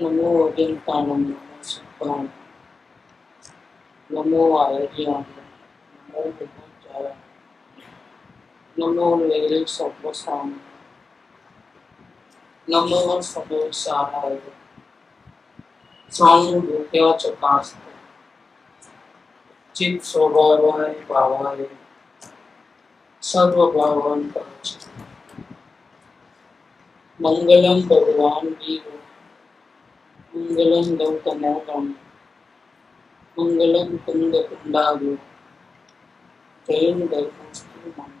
नमो अजंता नमो सिद्धांत नमो आर्यान नमो बुद्धाचार्य नमो वेद सर्वसाम नमो सर्वसाराय सामूहिक चकास्ते चित स्वभावाय भावाय सर्वभावान परच मंगलम भगवान वीर मंगलम गौतमोगम मंगलम कुंद कुंडालु जयं दैवस्तु मंगलम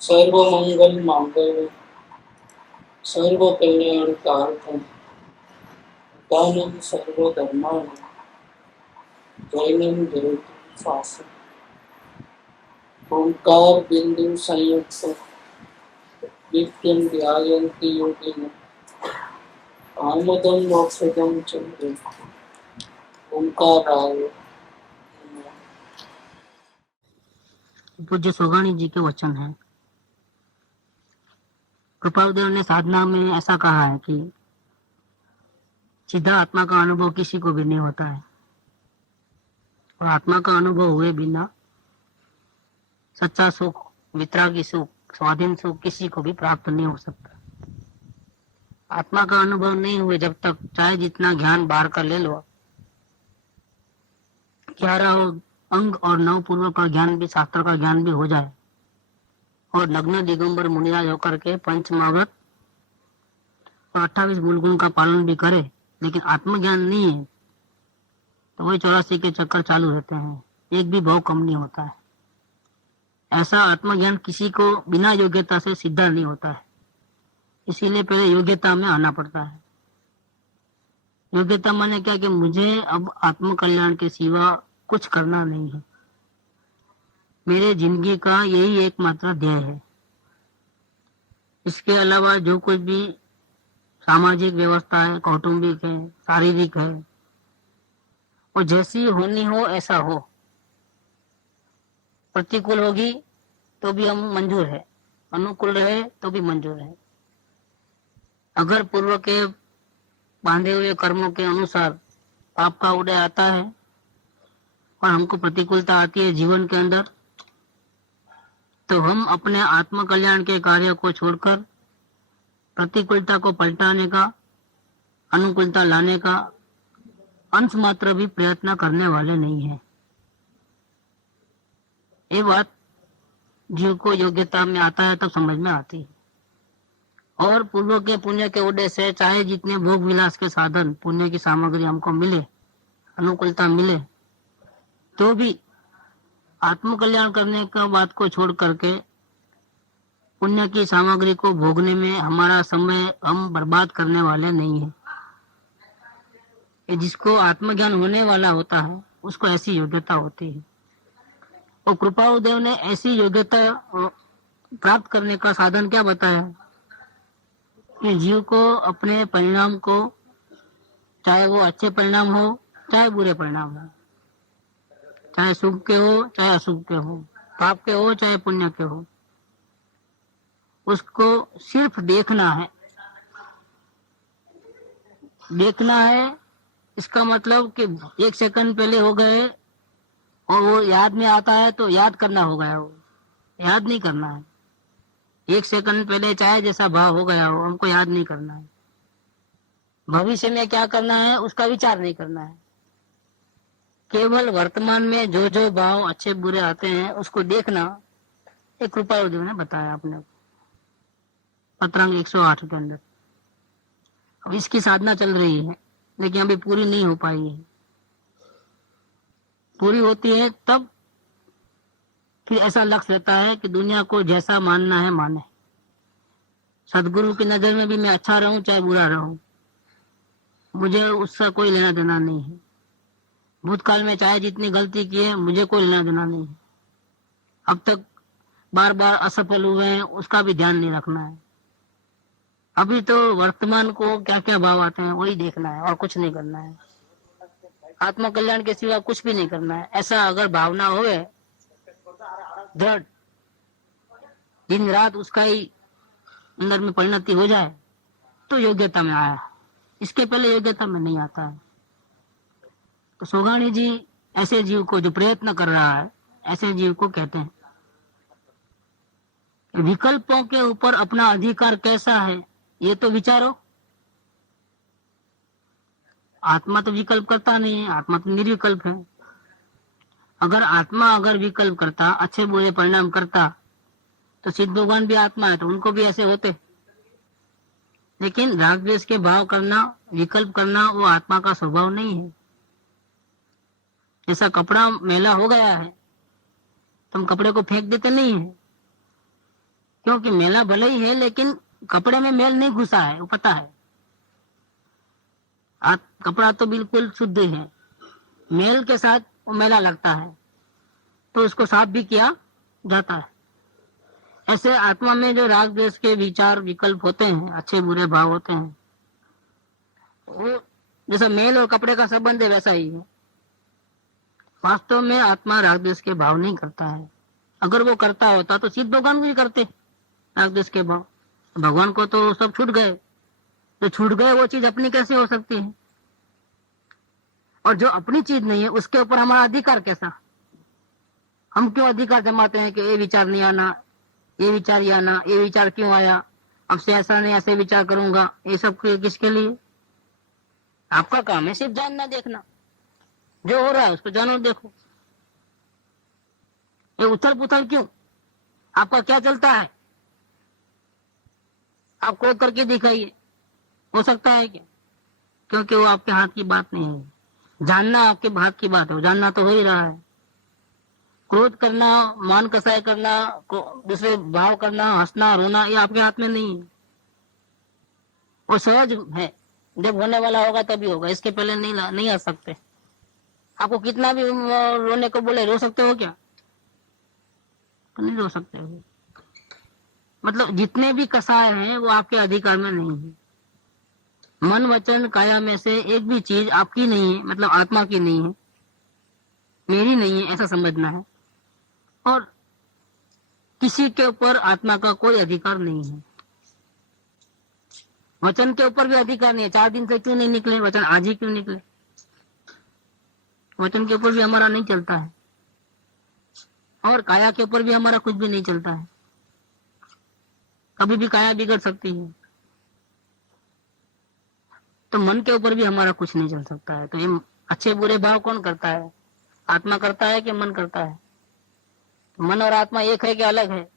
सर्वमंगल मांगल्य सर्व कल्याण कारकम दानम सर्वधर्माण जैनम जयतु शासनम ओंकार बिंदु संयुक्त नित्यं ध्यायन्ति योगिनः आमोदं मोक्षदं च ओंकाराय नमः। पूज्य सोगानी जी के वचन है। कृपालदेव ने साधना में ऐसा कहा है कि सीधा आत्मा का अनुभव किसी को भी नहीं होता है और आत्मा का अनुभव हुए बिना सच्चा सुख, वितरागी सुख, स्वाधीन सुख किसी को भी प्राप्त नहीं हो सकता। आत्मा का अनुभव नहीं हुए जब तक चाहे जितना ज्ञान बाहर का ले लो, 11 अंग और 9 पूर्व का ज्ञान भी, शास्त्र का ज्ञान भी हो जाए और नग्न दिगंबर मुनिराज होकर के पंचमहाव्रत और 28 मूल गुण का पालन भी करे, लेकिन आत्मज्ञान नहीं है तो वही 84 के चक्कर चालू रहते हैं, एक भी भाव कम नहीं होता है। ऐसा आत्मज्ञान किसी को बिना योग्यता से सिद्ध नहीं होता है, इसीलिए पहले योग्यता में आना पड़ता है। योग्यता माने क्या कि मुझे अब आत्म कल्याण के सिवा कुछ करना नहीं है, मेरे जिंदगी का यही एकमात्र ध्येय है। इसके अलावा जो कुछ भी सामाजिक व्यवस्था है, कौटुंबिक है, शारीरिक है, वो जैसी होनी हो ऐसा हो। प्रतिकूल होगी तो भी हम मंजूर है, अनुकूल रहे तो भी मंजूर है। अगर पूर्व के बांधे हुए कर्मों के अनुसार पाप का उदय आता है और हमको प्रतिकूलता आती है जीवन के अंदर, तो हम अपने आत्म कल्याण के कार्य को छोड़कर प्रतिकूलता को पलटाने का, अनुकूलता लाने का अंश मात्र भी प्रयत्न करने वाले नहीं है। ये बात जिनको योग्यता में आता है तब तो समझ में आती है। और पूर्व के पुण्य के उदय से चाहे जितने भोग विलास के साधन, पुण्य की सामग्री हमको मिले, अनुकूलता मिले, तो भी आत्म कल्याण करने का बात को छोड़ करके पुण्य की सामग्री को भोगने में हमारा समय हम बर्बाद करने वाले नहीं है। जिसको आत्मज्ञान होने वाला होता है उसको ऐसी योग्यता होती है। और कृपालदेव ने ऐसी योग्यता प्राप्त करने का साधन क्या बताया कि जीव को अपने परिणाम को, चाहे वो अच्छे परिणाम हो चाहे बुरे परिणाम हो, चाहे सुख के हो चाहे अशुभ के हो, पाप के हो चाहे पुण्य के हो, उसको सिर्फ देखना है। देखना है इसका मतलब कि 1 सेकंड पहले हो गए और वो याद में आता है तो याद करना हो गया, वो याद नहीं करना है। 1 सेकंड पहले चाहे जैसा भाव हो गया हो, हमको याद नहीं करना है। भविष्य में क्या करना है उसका विचार नहीं करना है। केवल वर्तमान में जो जो भाव अच्छे बुरे आते हैं उसको देखना, एक कृपालदेव ने बताया अपने पत्रांग 108 के अंदर। अब इसकी साधना चल रही है लेकिन अभी पूरी नहीं हो पाई है। पूरी होती है तब फिर ऐसा लक्ष्य रहता है कि दुनिया को जैसा मानना है माने, सदगुरु की नजर में भी मैं अच्छा रहूं चाहे बुरा रहूं, मुझे उससे कोई लेना देना नहीं है। भूतकाल में चाहे जितनी गलती की है मुझे कोई लेना देना नहीं है। अब तक बार बार असफल हुए हैं उसका भी ध्यान नहीं रखना है। अभी तो वर्तमान को क्या क्या भाव आते हैं वही देखना है और कुछ नहीं करना है। आत्म कल्याण के सिवा कुछ भी नहीं करना है। ऐसा अगर भावना हो दृढ़, दिन रात उसका ही अंदर में परिणति हो जाए तो योग्यता में आया है, इसके पहले योग्यता में नहीं आता है। तो सोगाणी जी ऐसे जीव को जो प्रयत्न कर रहा है, ऐसे जीव को कहते हैं विकल्पों के ऊपर अपना अधिकार कैसा है ये तो विचारो। आत्मा तो विकल्प करता नहीं है, आत्मा तो निर्विकल्प है। अगर विकल्प करता, अच्छे बुरे परिणाम करता, तो सिद्ध भगवान भी आत्मा है तो उनको भी ऐसे होते। लेकिन राग द्वेष के भाव करना, विकल्प करना वो आत्मा का स्वभाव नहीं है। जैसा कपड़ा मैला हो गया है तो हम कपड़े को फेंक देते नहीं है, क्योंकि मैला भले ही है लेकिन कपड़े में मैल नहीं घुसा है, वो पता है। कपड़ा तो बिल्कुल शुद्ध है, मैल के साथ वो मैला लगता है तो उसको साफ भी किया जाता है। ऐसे आत्मा में जो राग द्वेष के विचार विकल्प होते हैं, अच्छे बुरे भाव होते हैं, वो जैसा मैल और कपड़े का संबंध है वैसा ही है। वास्तव में आत्मा राग द्वेष के भाव नहीं करता है। अगर वो करता होता तो सिद्ध भगवान भी करते राग द्वेष के भाव। भगवान को तो सब छूट गए, जो छूट गए वो चीज अपनी कैसे हो सकती है? और जो अपनी चीज नहीं है उसके ऊपर हमारा अधिकार कैसा? हम क्यों अधिकार जमाते हैं कि ये विचार नहीं आना, ये विचार ही आना, ये विचार क्यों आया, अब से ऐसा नहीं ऐसे विचार करूंगा, ये सब किसके लिए? आपका काम है सिर्फ जानना देखना, जो हो रहा है उसको जानो देखो। ये उथल पुथल क्यों? आपका क्या चलता है? आप क्रोध करके दिखाइए, हो सकता है क्या? क्योंकि वो आपके हाथ की बात नहीं है। जानना आपके हाथ की बात है, वो जानना तो हो ही रहा है। क्रोध करना, मान कसाई करना, दूसरे भाव करना, हंसना रोना, ये आपके हाथ में नहीं है। वो सहज है, जब होने वाला होगा तभी होगा, इसके पहले नहीं आ सकते। आपको कितना भी रोने को बोले, रो सकते हो क्या? तो नहीं रो सकते हो। मतलब जितने भी कसाय हैं वो आपके अधिकार में नहीं है। मन वचन काया में से एक भी चीज आपकी नहीं है, मतलब आत्मा की नहीं है, मेरी नहीं है, ऐसा समझना है। और किसी के ऊपर आत्मा का कोई अधिकार नहीं है। वचन के ऊपर भी अधिकार नहीं है। 4 दिन से क्यों नहीं निकले वचन, आज ही क्यों निकले? वचन के ऊपर भी हमारा नहीं चलता है, और काया के ऊपर भी हमारा कुछ भी नहीं चलता है। कभी भी काया बिगड़ सकती है, तो मन के ऊपर भी हमारा कुछ नहीं चल सकता है। तो ये अच्छे बुरे भाव कौन करता है? आत्मा करता है कि मन करता है? तो मन और आत्मा एक है कि अलग है?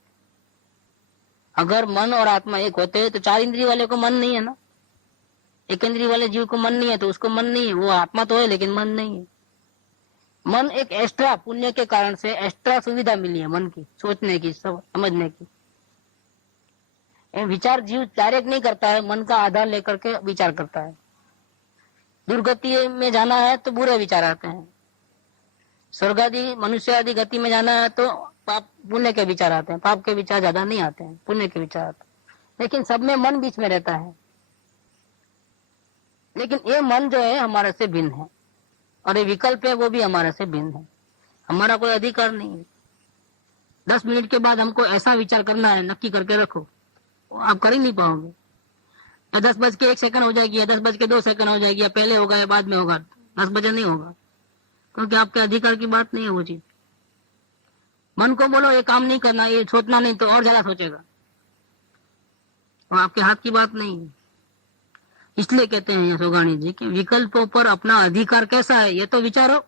अगर मन और आत्मा एक होते तो 4 इंद्रिय वाले को मन नहीं है ना। 1 इंद्रिय वाले जीव को मन नहीं है तो उसको मन नहीं है। वो आत्मा तो है लेकिन मन नहीं है। मन एक एक्स्ट्रा पुण्य के कारण से एक्स्ट्रा सुविधा मिली है मन की, सोचने की, समझने की। विचार जीव डायरेक्ट नहीं करता है, मन का आधार लेकर के विचार करता है। दुर्गति में जाना है तो बुरे विचार आते हैं, स्वर्ग आदि मनुष्य आदि गति में जाना है तो पाप पुण्य के विचार आते हैं। पाप के विचार ज्यादा नहीं आते हैं, पुण्य के विचार आते हैं। लेकिन सब में मन बीच में रहता है। लेकिन ये मन जो है हमारे से भिन्न है, और ये विकल्प है वो भी हमारे से भिन्न है। हमारा कोई अधिकार नहीं है। 10 मिनट के बाद हमको ऐसा विचार करना है, नक्की करके रखो, आप कर ही नहीं पाओगे। या 10:01 हो जाएगी, या 10:02 हो जाएगी, या पहले होगा या बाद में होगा, 10 बजे नहीं होगा, क्योंकि आपके अधिकार की बात नहीं है वो चीज। मन को बोलो ये काम नहीं करना, ये सोचना नहीं, तो और ज्यादा सोचेगा, और आपके हाथ की बात नहीं है। इसलिए कहते हैं सोगाणी जी कि विकल्पों पर अपना अधिकार कैसा है ये तो विचारो।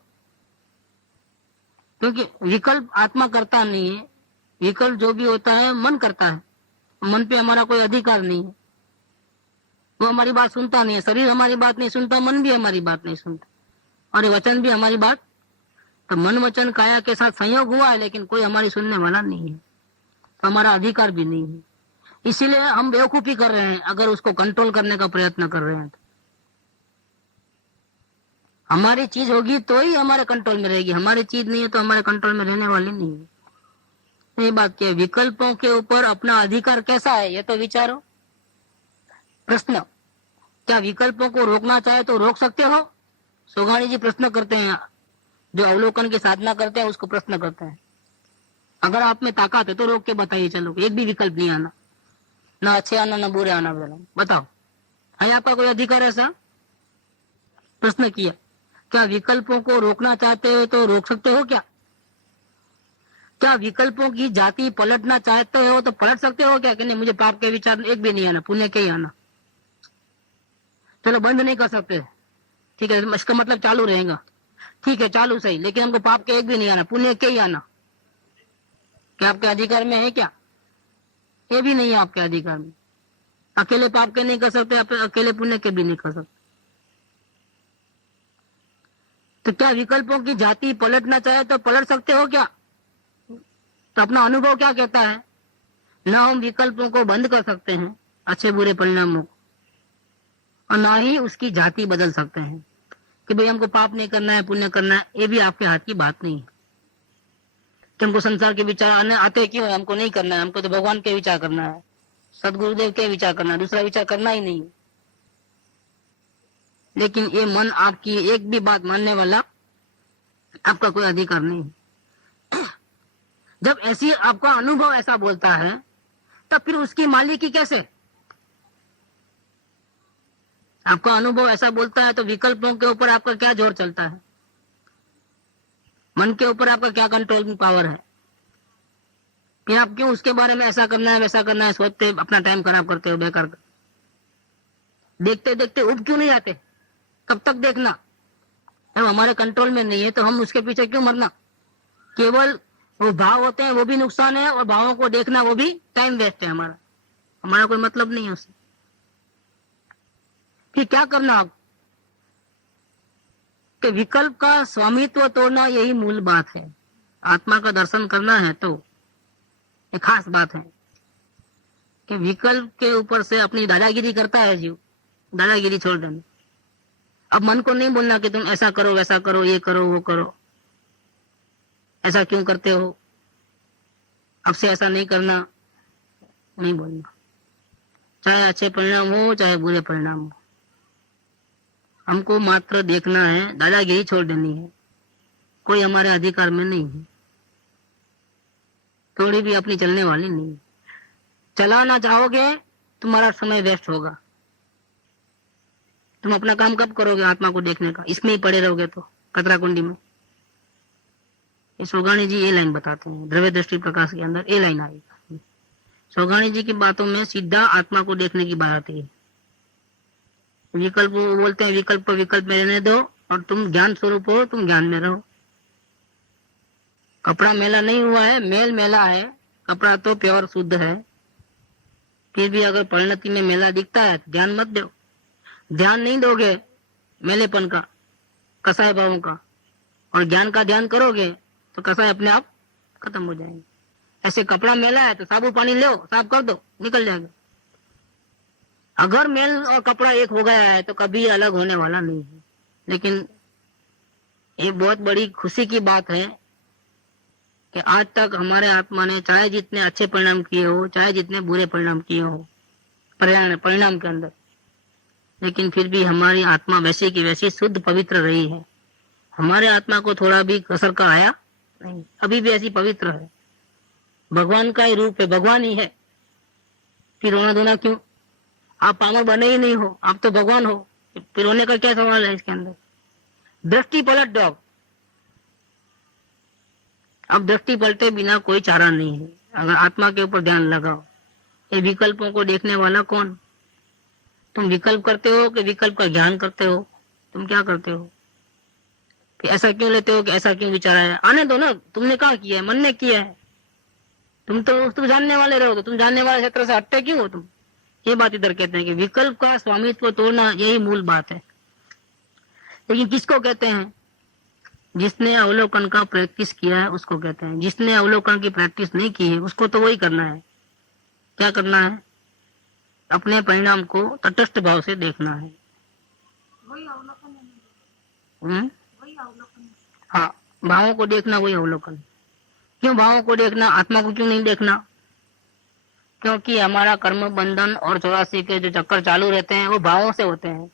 क्योंकि विकल्प आत्मा करता नहीं है, विकल्प जो भी होता है मन करता है। मन पे हमारा कोई अधिकार नहीं है, वो हमारी बात सुनता नहीं है। शरीर हमारी बात नहीं सुनता, मन भी हमारी बात नहीं सुनता, और वचन भी हमारी बात। तो मन वचन काया के साथ संयोग हुआ है, लेकिन कोई हमारी सुनने वाला नहीं है, तो हमारा अधिकार भी नहीं है। इसीलिए हम बेवकूफी कर रहे हैं अगर उसको कंट्रोल करने का प्रयत्न कर रहे हैं। तो हमारी चीज होगी तो ही हमारे कंट्रोल में रहेगी, हमारी चीज नहीं है तो हमारे कंट्रोल में रहने वाली नहीं है। ये बात क्या है? विकल्पों के ऊपर अपना अधिकार कैसा है ये तो विचारो। प्रश्न, क्या विकल्पों को रोकना चाहे तो रोक सकते हो? सोगाणी जी प्रश्न करते हैं, जो अवलोकन की साधना करते हैं उसको प्रश्न करते हैं। अगर आप में ताकत है तो रोक के बताइए, चलो एक भी विकल्प नहीं आना, ना अच्छे आना ना बुरे आना, बताओ है आपका कोई अधिकार ऐसा? प्रश्न किया, क्या विकल्पों को रोकना चाहते हो तो रोक सकते हो क्या? क्या विकल्पों की जाति पलटना चाहते हो तो पलट सकते हो क्या? कि नहीं, मुझे पाप के विचार एक भी नहीं आना, पुण्य के ही आना। चलो बंद नहीं कर सकते, ठीक है, इसका मतलब चालू रहेगा, ठीक है चालू सही, लेकिन हमको पाप के एक भी नहीं आना, पुण्य के ही आना। क्या आपके अधिकार में है क्या? ये भी नहीं है आपके अधिकार में। अकेले पाप के नहीं कर सकते, आप अकेले पुण्य के भी नहीं कर सकते। तो क्या विकल्पों की जाति पलटना चाहे तो पलट सकते हो क्या? तो अपना अनुभव क्या कहता है? ना हम विकल्पों को बंद कर सकते हैं, अच्छे बुरे परिणामों को, और ना ही उसकी जाति बदल सकते हैं कि भाई हमको पाप नहीं करना है, पुण्य करना है। ये भी आपके हाथ की बात नहीं है कि हमको संसार के विचार आते क्यों है, हमको नहीं करना है, हमको तो भगवान के विचार करना है, सदगुरुदेव के विचार करना है, दूसरा विचार करना ही नहीं। लेकिन ये मन आपकी एक भी बात मानने वाला आपका कोई अधिकार नहीं। जब ऐसी आपका अनुभव ऐसा बोलता है तब फिर उसकी मालिकी कैसे? आपका अनुभव ऐसा बोलता है तो विकल्पों के ऊपर आपका क्या जोर चलता है? मन के ऊपर आपका क्या कंट्रोलिंग पावर है कि आप क्यों उसके बारे में ऐसा करना है वैसा करना है सोचते अपना टाइम खराब करते हो बेकार कर। देखते देखते उब क्यों नहीं जाते? कब तक देखना? जब हमारे कंट्रोल में नहीं है तो हम उसके पीछे क्यों मरना? केवल वो भाव होते हैं, वो भी नुकसान है, और भावों को देखना वो भी टाइम वेस्ट है हमारा, हमारा कोई मतलब नहीं है उससे। फिर क्या करना आप? कि विकल्प का स्वामित्व तोड़ना, यही मूल बात है। आत्मा का दर्शन करना है तो एक खास बात है कि विकल्प के ऊपर से अपनी दादागिरी करता है जीव, दादागिरी छोड़ देना। अब मन को नहीं बोलना कि तुम ऐसा करो वैसा करो, ये करो वो करो, ऐसा क्यों करते हो, अब से ऐसा नहीं करना, नहीं बोलना। चाहे अच्छे परिणाम हो चाहे बुरे परिणाम हो, हमको मात्र देखना है, दादागिरी छोड़ देनी है, कोई हमारे अधिकार में नहीं है, थोड़ी भी अपनी चलने वाली नहीं है। चलाना चाहोगे तुम्हारा समय वेस्ट होगा। तुम अपना काम कब करोगे आत्मा को देखने का? इसमें ही पड़े रहोगे तो कतरा कुंडी में। ये सोगानी जी ये लाइन बताते हैं, द्रव्य दृष्टि प्रकाश के अंदर ये लाइन आई। सोगानी जी की बातों में सीधा आत्मा को देखने की बात आती है। विकल्प वो बोलते हैं विकल्प विकल्प में रहने दो और तुम ज्ञान स्वरूप हो, तुम ज्ञान में रहो। कपड़ा मेला नहीं हुआ है, मेल मेला है, कपड़ा तो प्योर शुद्ध है, फिर भी अगर परिणति में मेला दिखता है तो ध्यान मत दो। ध्यान नहीं दोगे मेलेपन का, कसाय भावों का, और ज्ञान का ध्यान करोगे तो कसाय अपने आप खत्म हो जाएंगे। ऐसे कपड़ा मेला है तो साबु पानी लो, साफ कर दो, निकल जाएगा। अगर मेल और कपड़ा एक हो गया है तो कभी अलग होने वाला नहीं है। लेकिन ये बहुत बड़ी खुशी की बात है कि आज तक हमारे आत्मा ने चाहे जितने अच्छे परिणाम किए हो, चाहे जितने बुरे परिणाम किए हो परिणाम के अंदर, लेकिन फिर भी हमारी आत्मा वैसी की वैसी शुद्ध पवित्र रही है। हमारे आत्मा को थोड़ा भी कसर का आया नहीं, अभी भी ऐसी पवित्र है। भगवान का ही रूप है, भगवान ही है, फिर रोना धोना क्यों? आप पामर बने ही नहीं हो, आप तो भगवान हो, फिर रोने का क्या सवाल है इसके अंदर? दृष्टि पलट दो। अब दृष्टि पलटे बिना कोई चारा नहीं है। अगर आत्मा के ऊपर ध्यान लगाओ, ये विकल्पों को देखने वाला कौन? तुम विकल्प करते हो कि विकल्प का ज्ञान करते हो? तुम क्या करते हो? कि ऐसा क्यों लेते हो कि ऐसा क्यों विचार आया? आने दो ना, तुमने कहा किया है, मन ने किया है। तुम जानने वाले रहो तो तुम जानने वाले क्षेत्र से हटते क्यों हो तुम? ये बात इधर कहते हैं कि विकल्प का स्वामित्व तोड़ना, यही मूल बात है। लेकिन किसको कहते हैं? जिसने अवलोकन का प्रैक्टिस किया है उसको कहते हैं। जिसने अवलोकन की प्रैक्टिस नहीं की है उसको तो वही करना है। क्या करना है? अपने परिणाम को तटस्थ भाव से देखना है। वही अवलोकन है। वही अवलोकन। हाँ, भावों को देखना वही अवलोकन। क्यों भावों को देखना, आत्मा को क्यों नहीं देखना? क्योंकि हमारा कर्म बंधन और 84 के जो चक्कर चालू रहते हैं वो भावों से होते हैं।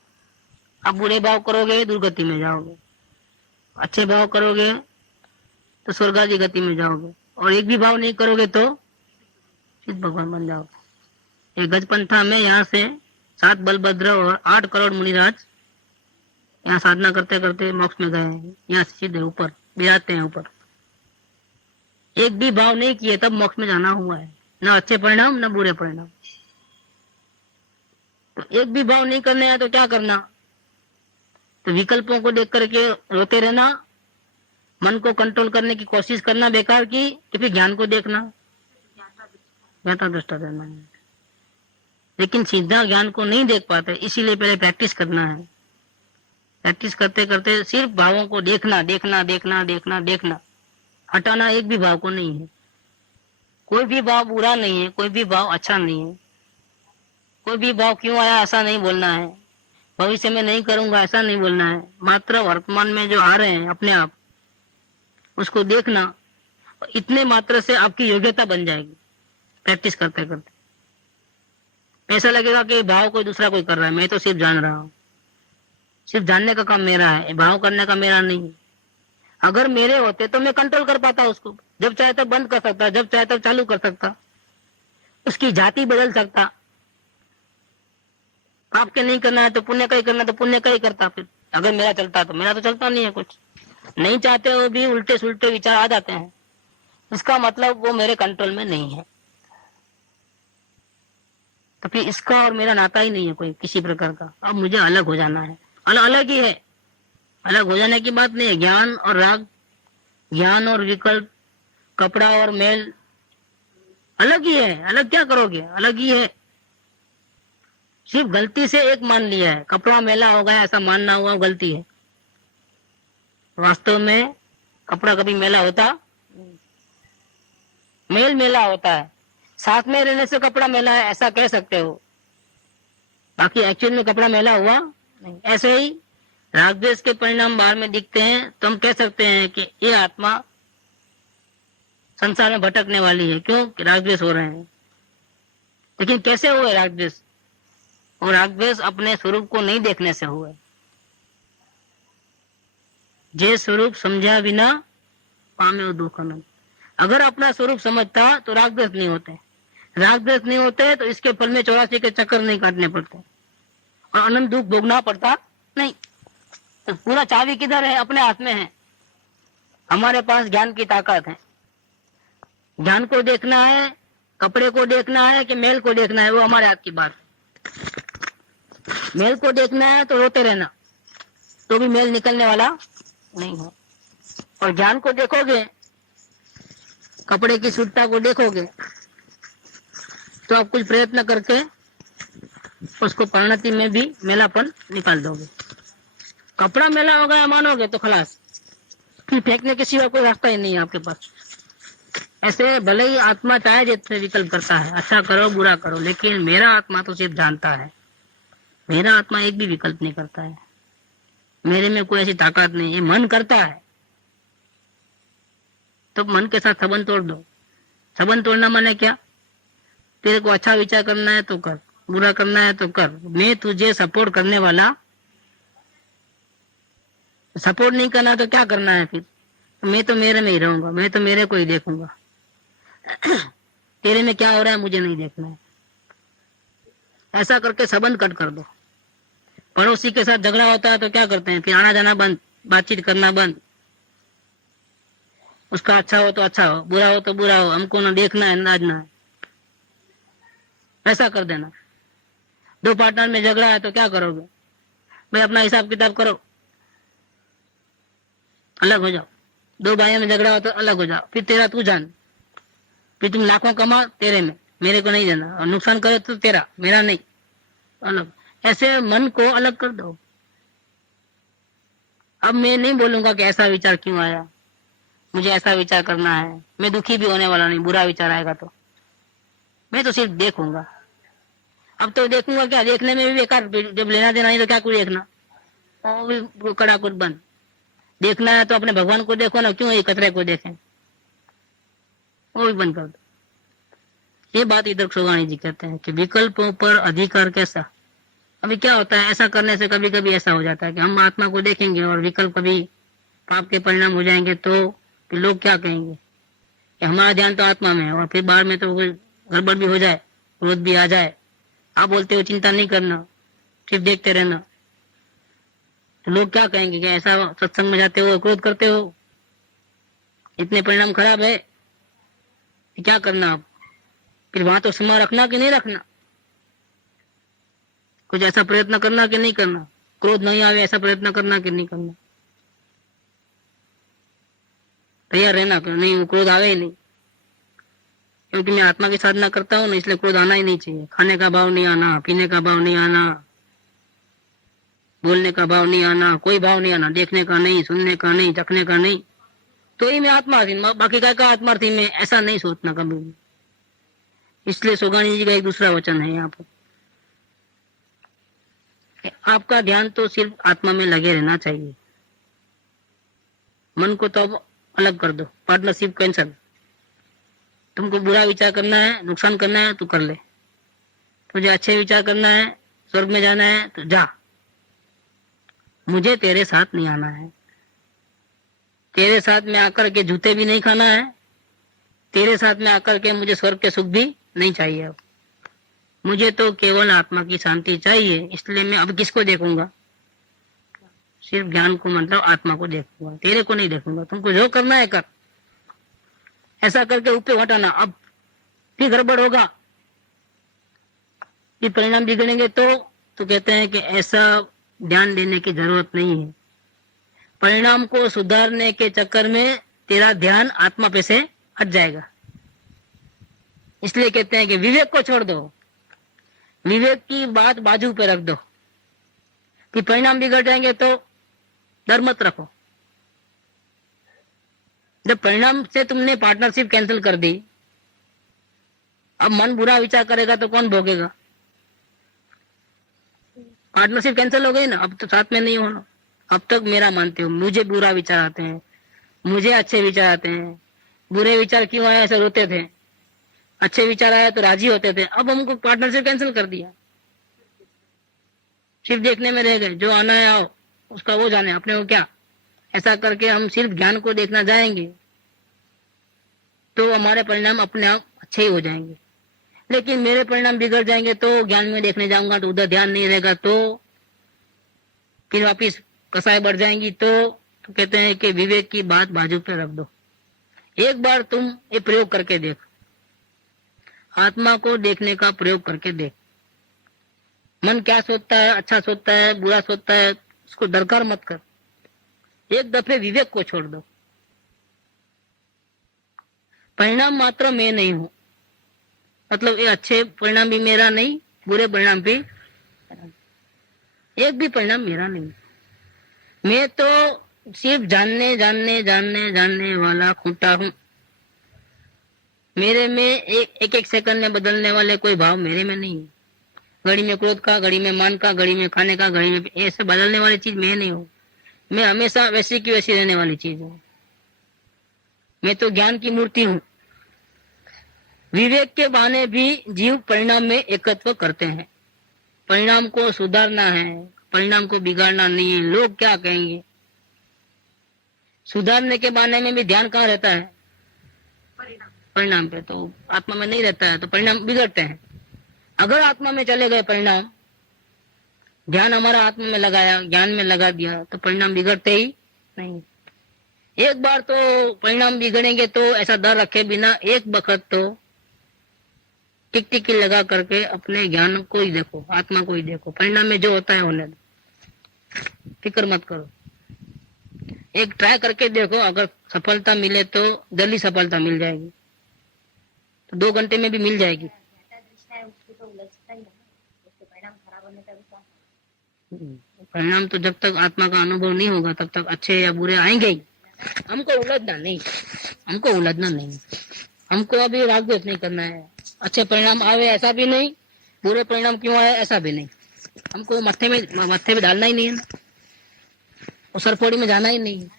अब बुरे भाव करोगे दुर्गति में जाओगे, अच्छे भाव करोगे तो स्वर्गादी गति में जाओगे, और एक भी भाव नहीं करोगे तो सिद्ध भगवान बन जाओगे। एक गजपंथा में यहाँ से 7 बलभद्र और 8 करोड़ मुनिराज यहाँ साधना करते करते मोक्ष में गए हैं। यहाँ सीधे ऊपर विराजते हैं ऊपर। एक भी भाव नहीं किए तब मोक्ष में जाना हुआ है, न अच्छे परिणाम न बुरे परिणाम। तो एक भी भाव नहीं करने हैं तो क्या करना? तो विकल्पों को देख करके रोते रहना, मन को कंट्रोल करने की कोशिश करना बेकार की, तो फिर ज्ञान को देखना, ज्ञाता दृष्टा रहना है। लेकिन सीधा ज्ञान को नहीं देख पाते, इसीलिए पहले प्रैक्टिस करना है। प्रैक्टिस करते करते सिर्फ भावों को देखना देखना देखना देखना देखना, हटाना एक भी भाव को नहीं है। कोई भी भाव बुरा नहीं है, कोई भी भाव अच्छा नहीं है। कोई भी भाव क्यों आया ऐसा नहीं बोलना है, भविष्य में नहीं करूंगा ऐसा नहीं बोलना है। मात्र वर्तमान में जो आ रहे हैं अपने आप उसको देखना, इतने मात्र से आपकी योग्यता बन जाएगी। प्रैक्टिस करते करते ऐसा लगेगा कि भाव कोई दूसरा कोई कर रहा है, मैं तो सिर्फ जान रहा हूँ। सिर्फ जानने का काम मेरा है, भाव करने का मेरा नहीं है। अगर मेरे होते तो मैं कंट्रोल कर पाता उसको, जब चाहे तब बंद कर सकता, जब चाहे तब चालू कर सकता, उसकी जाति बदल सकता। पाप के नहीं करना है तो पुण्य का ही करना, तो पुण्य का ही करता। फिर अगर मेरा चलता तो मेरा तो चलता नहीं है। कुछ नहीं चाहते हो भी उल्टे सुलटे विचार आ जाते हैं, इसका मतलब वो मेरे कंट्रोल में नहीं है। तो फिर इसका और मेरा नाता ही नहीं है कोई किसी प्रकार का। अब मुझे अलग हो जाना है, अलग ही है। अलग हो जाने की बात नहीं है। ज्ञान और राग, ज्ञान और विकल्प, कपड़ा और मेल अलग ही है। अलग क्या करोगे, अलग ही है। सिर्फ गलती से एक मान लिया है, कपड़ा मेला हो गया ऐसा मानना हुआ गलती है। वास्तव में कपड़ा कभी मेला होता, मेल मेला होता है। साथ में रहने से कपड़ा मेला है ऐसा कह सकते हो, बाकी एक्चुअल में कपड़ा मेला हुआ नहीं। ऐसे ही राग द्वेष के परिणाम बाहर में दिखते हैं तो हम कह सकते हैं कि ये आत्मा संसार में भटकने वाली है। क्यों? राग द्वेष हो रहे हैं। लेकिन कैसे हुए राग द्वेष? और राग द्वेष अपने स्वरूप को नहीं देखने से हुए। जे स्वरूप समझा बिना पामे दुख अनंत। अगर अपना स्वरूप समझता तो राग द्वेष नहीं होते। राग द्वेष नहीं होते तो इसके फल में 84 के चक्कर नहीं काटने पड़ते और अनंत दुख भोगना पड़ता नहीं। तो पूरा चाबी किधर है? अपने हाथ में है। हमारे पास ज्ञान की ताकत है। ज्ञान को देखना है, कपड़े को देखना है कि मेल को देखना है, वो हमारे हाथ की बात है। मेल को देखना है तो रोते रहना, तो भी मेल निकलने वाला नहीं है। और ज्ञान को देखोगे, कपड़े की शुद्धता को देखोगे, तो आप कुछ प्रयत्न करके उसको परिणति में भी मेलापन निकाल दोगे। कपड़ा मेला हो गया मानोगे तो खलास, फिर फेंकने के सिवा कोई रास्ता ही नहीं है आपके पास। ऐसे भले ही आत्मा चाहे जितने विकल्प करता है, अच्छा करो बुरा करो, लेकिन मेरा आत्मा तो सिर्फ जानता है। मेरा आत्मा एक भी विकल्प नहीं करता है। मेरे में कोई ऐसी ताकत नहीं है। मन करता है तो मन के साथ संबंध तोड़ दो। संबंध तोड़ना माने क्या? तेरे को अच्छा विचार करना है तो कर, बुरा करना है तो कर, मैं तुझे सपोर्ट करने वाला। सपोर्ट नहीं करना तो क्या करना है फिर? मैं तो मेरे में ही रहूंगा, मैं तो मेरे को ही देखूंगा। तेरे में क्या हो रहा है मुझे नहीं देखना है। ऐसा करके संबंध कट कर दो। पड़ोसी के साथ झगड़ा होता है तो क्या करते हैं? फिर आना जाना बंद, बातचीत करना बंद। उसका अच्छा हो तो अच्छा हो, बुरा हो तो बुरा हो, हमको ना देखना है ना है, ऐसा कर देना। दो पार्टनर में झगड़ा है तो क्या करोगे? भाई अपना हिसाब किताब करो, अलग हो जाओ। दो भाइयों में झगड़ा हो तो अलग हो जाओ, फिर तेरा तू जान। फिर तुम लाखों कमा तेरे में, मेरे को नहीं देना, और नुकसान करे तो तेरा, मेरा नहीं, अलग। ऐसे मन को अलग कर दो। अब मैं नहीं बोलूंगा कि ऐसा विचार क्यों आया, मुझे ऐसा विचार करना है। मैं दुखी भी होने वाला नहीं, बुरा विचार आएगा तो मैं तो सिर्फ देखूंगा। अब तो देखूंगा क्या? देखने में भी बेकार, जब लेना देना नहीं तो क्या कुछ देखना, वो भी कड़ा कुछ बंद। देखना है तो अपने भगवान को देखो ना, क्यों ये कचरे को देखें, वो भी बंद कर दो। ये बात इधर सुगाणी जी कहते हैं कि विकल्पों पर अधिकार कैसा। अभी क्या होता है, ऐसा करने से कभी कभी ऐसा हो जाता है कि हम आत्मा को देखेंगे और विकल्प कभी पाप के परिणाम हो जाएंगे, तो फिर लोग क्या कहेंगे कि हमारा ध्यान तो आत्मा में है, और फिर बाहर में तो गड़बड़ भी हो जाए, क्रोध भी आ जाए। आप बोलते हो चिंता नहीं करना, सिर्फ देखते रहना। तो लोग क्या कहेंगे कि ऐसा सत्संग में जाते हो, क्रोध करते हो, इतने परिणाम खराब है, क्या करना आप? फिर वहां तो क्षमा रखना कि नहीं रखना, कुछ ऐसा प्रयत्न करना कि नहीं करना, क्रोध नहीं आवे ऐसा प्रयत्न करना कि नहीं करना, तैयार रहना कि नहीं वो क्रोध आवे ही नहीं, क्योंकि मैं आत्मा की साधना करता हूँ ना, इसलिए क्रोध आना ही नहीं चाहिए। खाने का भाव नहीं आना, पीने का भाव नहीं आना, बोलने का भाव नहीं आना, कोई भाव नहीं आना, देखने का नहीं, सुनने का नहीं, चखने का नहीं, तो ही मैं आत्मा थी, बाकी का आत्मा थी मैं, ऐसा नहीं सोचना कभी भी। इसलिए सोगानी जी का एक दूसरा वचन है यहाँ पर, आपका ध्यान तो सिर्फ आत्मा में लगे रहना चाहिए। मन को तो अब अलग कर दो, पार्टनरशिप कैंसल। तुमको बुरा विचार करना है, नुकसान करना है तो कर ले, तुझे अच्छे विचार करना है, स्वर्ग में जाना है तो जा, मुझे तेरे साथ नहीं आना है। तेरे साथ में आकर के जूते भी नहीं खाना है, तेरे साथ में आकर के मुझे स्वर्ग के सुख भी नहीं चाहिए। अब मुझे तो केवल आत्मा की शांति चाहिए, इसलिए मैं अब किसको देखूंगा? सिर्फ ज्ञान को, मतलब आत्मा को देखूंगा, तेरे को नहीं देखूंगा। तुमको जो करना है कर, ऐसा करके ऊपर हटाना। अब फिर गड़बड़ होगा, फिर परिणाम बिगड़ेंगे तो कहते हैं कि ऐसा ध्यान देने की जरूरत नहीं है। परिणाम को सुधारने के चक्कर में तेरा ध्यान आत्मा पे से हट जाएगा। इसलिए कहते हैं कि विवेक को छोड़ दो, विवेक की बात बाजू पे रख दो कि परिणाम बिगड़ जाएंगे तो डर मत रखो। जब परिणाम से तुमने पार्टनरशिप कैंसिल कर दी, अब मन बुरा विचार करेगा तो कौन भोगेगा? पार्टनरशिप कैंसिल हो गई ना, अब तो साथ में नहीं होना। अब तक मेरा मानते हो, मुझे बुरा विचार आते हैं, मुझे अच्छे विचार आते हैं। बुरे विचार क्यों आए, ऐसे रोते थे, अच्छे विचार आए तो राजी होते थे। अब हमको पार्टनरशिप कैंसिल कर दिया, सिर्फ देखने में रह गए। जो आना है आओ, उसका वो जाने, अपने को क्या। ऐसा करके हम सिर्फ ज्ञान को देखना जाएंगे तो हमारे परिणाम अपने आप अच्छे ही हो जाएंगे। लेकिन मेरे परिणाम बिगड़ जाएंगे तो ज्ञान में देखने जाऊंगा तो उधर ध्यान नहीं रहेगा, तो फिर वापिस कसाई बढ़ जाएंगी। तो कहते हैं कि विवेक की बात बाजू पे रख दो। एक बार तुम ये प्रयोग करके देख, आत्मा को देखने का प्रयोग करके देख। मन क्या सोचता है, अच्छा सोचता है, बुरा सोचता है, उसको दरकार मत कर। एक दफे विवेक को छोड़ दो। परिणाम मात्र मैं नहीं हूं, मतलब ये अच्छे परिणाम भी मेरा नहीं, बुरे परिणाम भी, एक भी परिणाम मेरा नहीं। मैं तो सिर्फ जानने वाला खूंटा हूं। मेरे में एक सेकंड में बदलने वाले कोई भाव मेरे में नहीं है। घड़ी में क्रोध का, घड़ी में मान का, घड़ी में खाने का, घड़ी में ऐसे बदलने वाली चीज मैं नहीं हूं। मैं हमेशा वैसी की वैसी रहने वाली चीज हूं। मैं तो ज्ञान की मूर्ति हूं। विवेक के बहाने भी जीव परिणाम में एकत्व करते हैं। परिणाम को सुधारना है, परिणाम को बिगाड़ना नहीं है। लोग क्या कहेंगे? सुधारने के बहाने में भी ध्यान कहाँ रहता है? परिणाम पे। तो आत्मा में नहीं रहता है तो परिणाम बिगड़ते हैं। अगर आत्मा में चले गए परिणाम, ध्यान हमारा आत्मा में लगाया, ज्ञान में लगा दिया, तो परिणाम बिगड़ते ही नहीं। एक बार तो परिणाम बिगड़ेंगे तो ऐसा डर रखे बिना एक वक्त तो टिकटिकी लगा करके अपने ज्ञान को ही देखो, आत्मा को ही देखो। परिणाम में जो होता है होने दो, फिक्र मत करो। एक ट्राई करके देखो, अगर सफलता मिले तो जल्दी सफलता मिल जाएगी, तो 2 घंटे में भी मिल जाएगी। परिणाम तो जब तक आत्मा का अनुभव नहीं होगा तब तक अच्छे या बुरे आएंगे ही। हमको उलझना नहीं, हमको अभी राग द्वेष नहीं करना है। अच्छे परिणाम आवे ऐसा भी नहीं, बुरे परिणाम क्यों आए ऐसा भी नहीं। हमको मत्थे में डालना ही नहीं है ना, वो सरपोड़ी में जाना ही नहीं है।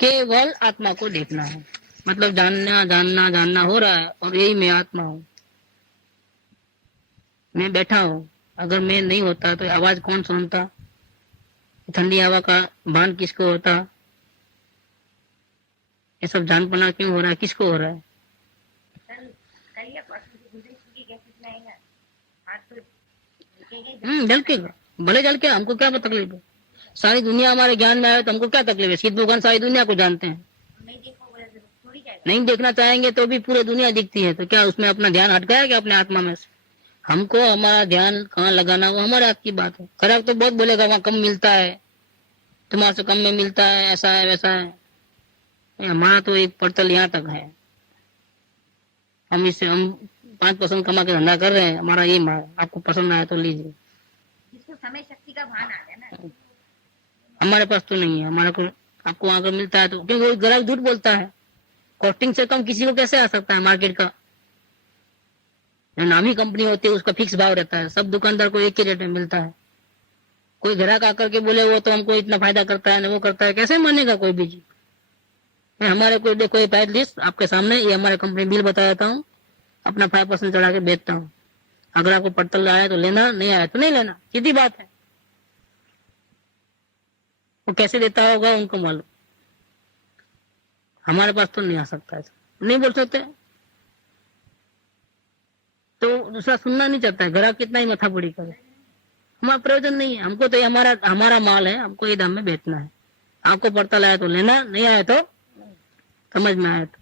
केवल आत्मा को देखना है, मतलब जानना हो रहा है और यही मैं आत्मा हूँ। मैं बैठा हूँ, अगर मैं नहीं होता तो आवाज कौन सुनता? ठंडी हवा का भान किसको होता? ये सब जानपना क्यों हो रहा है, किसको हो रहा है? जल के भले जल के, हमको क्या तकलीफ है? सारी दुनिया हमारे ज्ञान में आए तो हमको क्या तकलीफ है? सिद्ध भगवान सारी दुनिया को जानते हैं। नहीं देखना चाहेंगे तो भी पूरी दुनिया दिखती है, तो क्या उसमें अपना ध्यान हट गया क्या अपने आत्मा में से? हमको हमारा ध्यान कहाँ लगाना वो हमारे हाथ की बात है। खराब तो बहुत बोलेगा वहाँ कम मिलता है, तुम्हारे से कम में मिलता है, ऐसा है वैसा है। हमारा तो एक पड़तल यहाँ तक है। हम 5% कमा के धंधा कर रहे हैं, हमारा ये मार। आपको पसंद आया तो लीजिए। जिसको समय शक्ति का भान आ गया ना, हमारे पास तो नहीं है। हमारा को आपको वहां पर मिलता है तो, क्योंकि वो ग्राहक झूठ बोलता है। कॉस्टिंग से कम किसी को कैसे आ सकता है मार्केट का? जो नामी कंपनी होती है उसका फिक्स भाव रहता है, सब दुकानदार को एक ही रेट में मिलता है। कोई ग्राहक आकर के बोले वो तो हमको इतना फायदा करता है ना वो करता है, कैसे मानेगा कोई भी चीज? हमारे को देखो ये प्राइस लिस्ट आपके सामने, ये हमारे कंपनी बिल बता देता हूँ, अपना 5% चढ़ा के बेचता हूँ। अगर आपको पड़तल आया तो लेना, नहीं आया तो नहीं लेना, सीधी बात है। वो कैसे देता होगा उनको मालूम, हमारे पास तो नहीं आ सकता है, नहीं बोल सकते। तो दूसरा सुनना नहीं चाहता है, ग्राहक कितना ही माथा पड़ी करे, हमारा प्रयोजन नहीं है। हमको तो ये हमारा माल है, हमको ये दाम में बेचना है। आपको पड़तल आया तो लेना, नहीं आया तो समझ में आया तो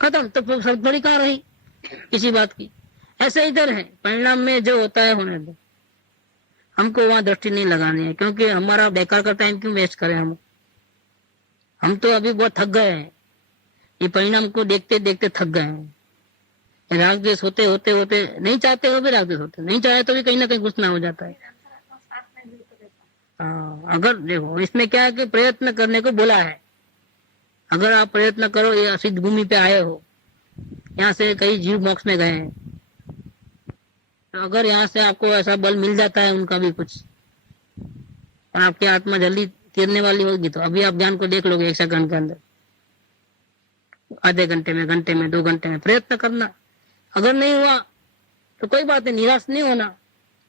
खत्म। तो सब थोड़ी कहाँ रही किसी बात की। ऐसे इधर है, परिणाम में जो होता है होने दो, हमको वहां दृष्टि नहीं लगानी है। क्योंकि हमारा बेकार का टाइम क्यों वेस्ट करें हम तो अभी बहुत थक गए हैं, ये परिणाम को देखते देखते थक गए हैं। राग द्वेष होते होते होते नहीं चाहते हो भी राग द्वेष होते, नहीं चाहे तो भी कहीं ना कहीं गुस्सा हो जाता है। अगर देखो इसमें क्या है कि प्रयत्न करने को बोला है। अगर आप प्रयत्न करो, ये सिद्ध भूमि पे आए हो, यहाँ से कई जीव मोक्ष में गए हैं, तो अगर यहाँ से आपको ऐसा बल मिल जाता है उनका भी कुछ, और आपकी आत्मा जल्दी तीरने वाली होगी, तो अभी आप ज्ञान को देख लोगे 1 सेकंड के अंदर, आधे घंटे में, घंटे में, 2 घंटे में। प्रयत्न करना, अगर नहीं हुआ तो कोई बात नहीं, निराश नहीं होना,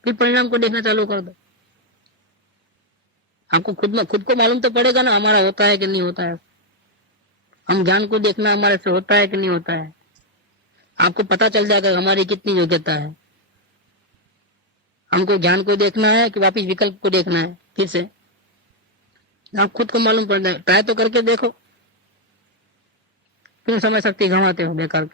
फिर परिणाम को देखना चालू कर दो। आपको खुद को मालूम तो पड़ेगा ना हमारा होता है कि नहीं होता है। हम ज्ञान को देखना हमारे से होता है कि नहीं होता है, आपको पता चल जाएगा हमारी कितनी योग्यता है। हमको ज्ञान को देखना है कि वापिस विकल्प को देखना है फिर से, आप खुद को मालूम पड़ जाए। ट्राई तो करके देखो, क्यों समय शक्ति गंवाते हो बेकार।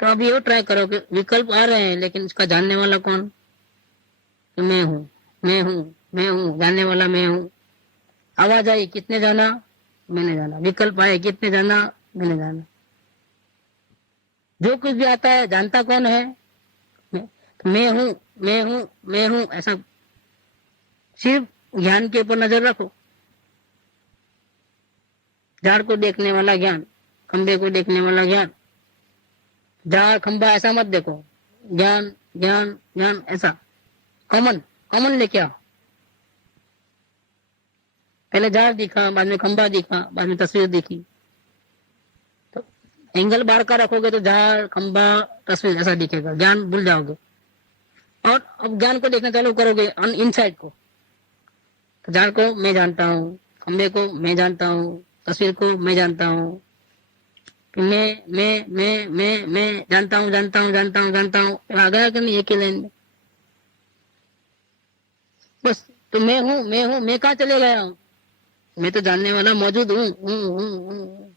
तो अब ये ट्राई करो कि विकल्प आ रहे हैं, लेकिन इसका जानने वाला कौन? कि मैं हूँ, मैं हूँ, मैं हूँ, जानने वाला मैं हूँ। आवाज आई, कितने जाना? मैंने जाना। विकल्प आए, कितने जाना? मैंने जाना। जो कुछ भी आता है जानता कौन है? मैं हूँ, मैं हूँ, मैं हूँ। ऐसा सिर्फ ज्ञान के ऊपर नजर रखो। झाड़ को देखने वाला ज्ञान, खंबे को देखने वाला ज्ञान। झाड़ खंबा ऐसा मत देखो, ज्ञान ज्ञान ज्ञान ऐसा कॉमन लेके आओ। पहले झाड़ दिखा, बाद में खंबा दिखा, बाद में तस्वीर दिखी। तो एंगल बार का रखोगे तो झाड़ खंबा तस्वीर ऐसा दिखेगा, ज्ञान भूल जाओगे। और अब ज्ञान को देखना चालू करोगे इनसाइड को, तो झाड़ को मैं जानता हूँ, खंबे को मैं जानता हूँ, तस्वीर को मैं जानता हूँ। मैं जानता हूँ, जानता हूँ, जानता हूँ, जानता हूँ। आ गया कि नहीं एक ही लाइन में? बस तो मैं हूँ, मैं हूँ, मैं कहाँ चले गया हूँ? मैं तो जानने वाला मौजूद हूँ।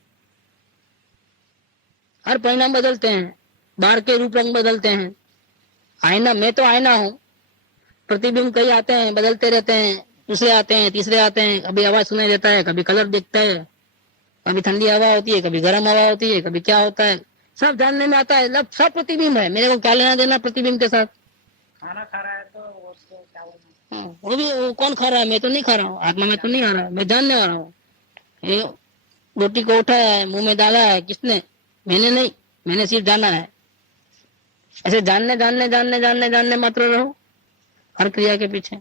हर परिणाम बदलते हैं, बाहर के रूप रंग बदलते हैं। आईना, मैं तो आईना हूँ। प्रतिबिंब कई आते हैं, बदलते रहते हैं, दूसरे आते हैं, तीसरे आते हैं। कभी आवाज सुनाई देता है, कभी कलर दिखता है, कभी ठंडी हवा होती है, कभी गर्म हवा होती है, कभी क्या होता है, सब जानने में आता है। सब प्रतिबिंब है, मेरे को क्या लेना देना प्रतिबिंब के साथ? खाना खा रहा है तो उसको क्या बोलना? वो भी वो कौन खा रहा है? मैं तो नहीं खा रहा हूँ, आत्मा में तो नहीं आ रहा है, मैं जानने वाला हूँ। ये रोटी को उठाया है, मुंह में डाला है, किसने? मैंने नहीं, मैंने सिर्फ जाना है। ऐसे जानने जानने जानने जानने जानने मात्र रहो हर क्रिया के पीछे।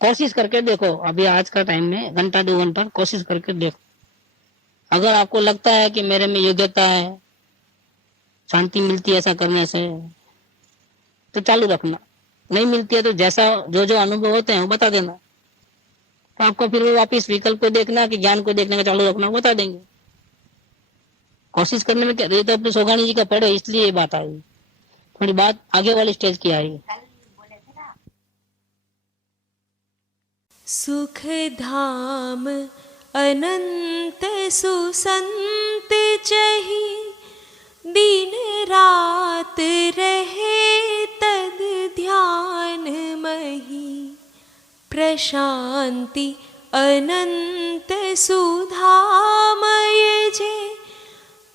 कोशिश करके देखो, अभी आज का टाइम में 1-2 घंटा कोशिश करके देखो। अगर आपको लगता है कि मेरे में योग्यता है, शांति मिलती है ऐसा करने से, तो चालू रखना। नहीं मिलती है तो जैसा जो अनुभव होते हैं वो बता देना। तो आपको फिर वापिस विकल्प को देखना कि ज्ञान को देखने का चालू रखना, बता देंगे। कोशिश करने में क्या, ये तो अपने सोगानी जी का पढ़े इसलिए ये बात आई। थोड़ी बात आगे वाले स्टेज की आ रही है। कल बोले थे ना, सुख धाम अनंत सुसंत चही, दिन रात रहे तद ध्यान मही। प्रशांति अनंत सुधामय जे,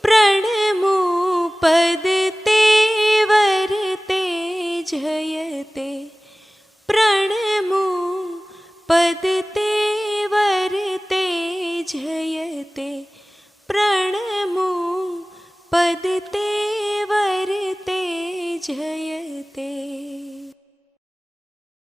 प्रणमु पद तेवर तेजयते। प्रणमु पद तेवर तेजयते। प्रणमु पद तेवर तेजयते।